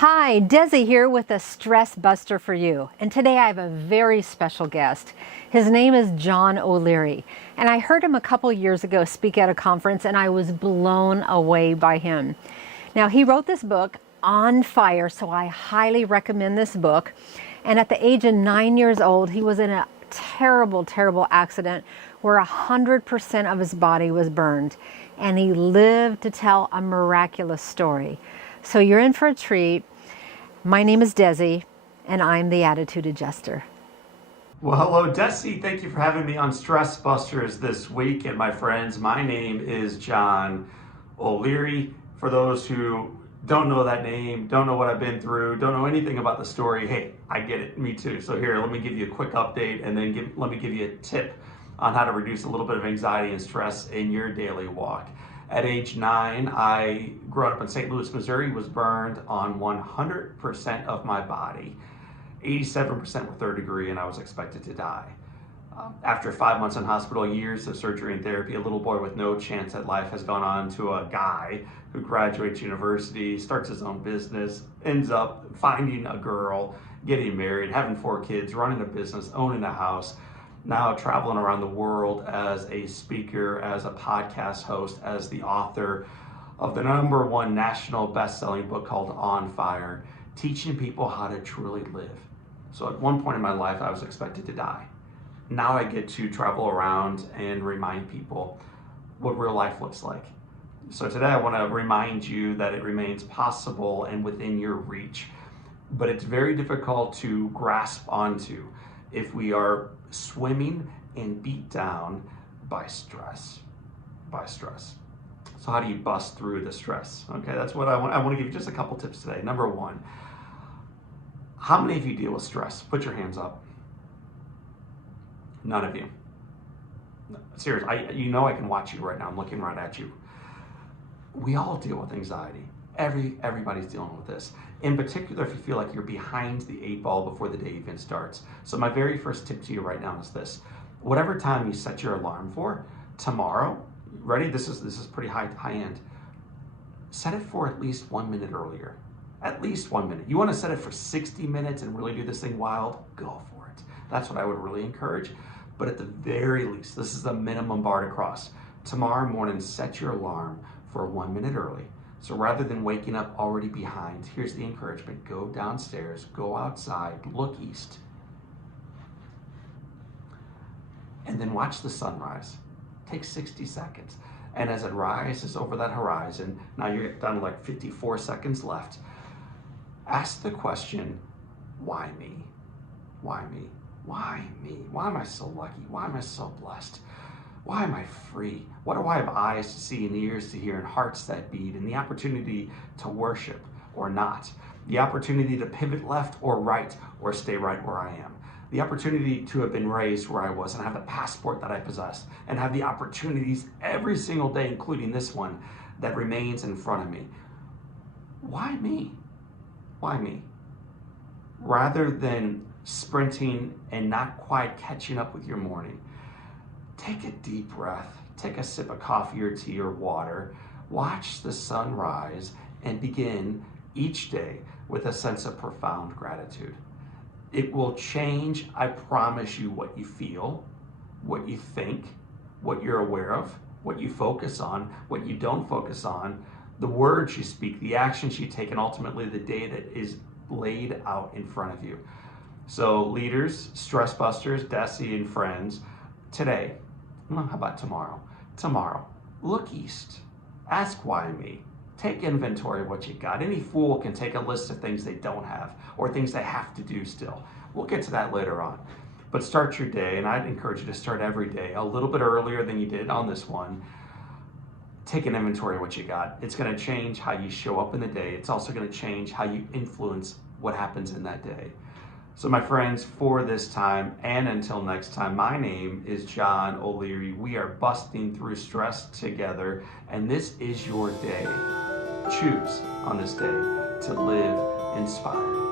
Hi, Desi here with a stress buster for you. And today I have a very special guest. His name is John Leary. And I heard him a couple years ago speak at a conference and I was blown away by him. Now, he wrote this book, On Fire, so I highly recommend this book. And at the age of 9 years old, he was in a terrible, terrible accident where 100% of his body was burned. And he lived to tell a miraculous story. So you're in for a treat. My name is Desi, and I'm the Attitude Adjuster. Well, hello, Desi. Thank you for having me on Stress Busters this week. And my friends, my name is John Leary. For those who don't know that name, don't know what I've been through, don't know anything about the story, hey, I get it, me too. So here, let me give you a quick update and then let me give you a tip on how to reduce a little bit of anxiety and stress in your daily walk. At age 9, I grew up in St. Louis, Missouri, was burned on 100% of my body. 87% were third degree, and I was expected to die. After 5 months in hospital, years of surgery and therapy, a little boy with no chance at life has gone on to a guy who graduates university, starts his own business, ends up finding a girl, getting married, having 4 kids, running a business, owning a house, now traveling around the world as a speaker, as a podcast host, as the author of the #1 national best-selling book called On Fire, teaching people how to truly live. So at one point in my life, I was expected to die. Now I get to travel around and remind people what real life looks like. So today I want to remind you that it remains possible and within your reach, but it's very difficult to grasp onto if we are swimming and beat down by stress. So how do you bust through the stress? Okay, that's what I want to give you just a couple tips today. Number 1, how many of you deal with stress? Put your hands up. None of you. Seriously, I can watch you right now. I'm looking right at you. We all deal with anxiety. Everybody's dealing with this. In particular, if you feel like you're behind the 8 ball before the day even starts. So my very first tip to you right now is this. Whatever time you set your alarm for, tomorrow, ready? This is pretty high end. Set it for at least 1 minute earlier. At least 1 minute. You want to set it for 60 minutes and really do this thing wild? Go for it. That's what I would really encourage. But at the very least, this is the minimum bar to cross. Tomorrow morning, set your alarm for 1 minute early. So rather than waking up already behind, here's the encouragement. Go downstairs, go outside, look east, and then watch the sunrise. Take 60 seconds. And as it rises over that horizon, now you're down to like 54 seconds left, ask the question, why me? Why me? Why me? Why am I so lucky? Why am I so blessed? Why am I free? Why do I have eyes to see and ears to hear and hearts that beat and the opportunity to worship or not? The opportunity to pivot left or right or stay right where I am. The opportunity to have been raised where I was and have the passport that I possess and have the opportunities every single day, including this one, that remains in front of me. Why me? Why me? Rather than sprinting and not quite catching up with your morning, take a deep breath, take a sip of coffee or tea or water, watch the sun rise, and begin each day with a sense of profound gratitude. It will change, I promise you, what you feel, what you think, what you're aware of, what you focus on, what you don't focus on, the words you speak, the actions you take, and ultimately the day that is laid out in front of you. So leaders, stress busters, Desi and friends, today, well, how about tomorrow? Tomorrow, look east. Ask why me. Take inventory of what you got. Any fool can take a list of things they don't have or things they have to do still. We'll get to that later on. But start your day, and I'd encourage you to start every day a little bit earlier than you did on this one. Take an inventory of what you got. It's going to change how you show up in the day. It's also going to change how you influence what happens in that day. So my friends, for this time and until next time, my name is John Leary. We are busting through stress together, and this is your day. Choose on this day to live inspired.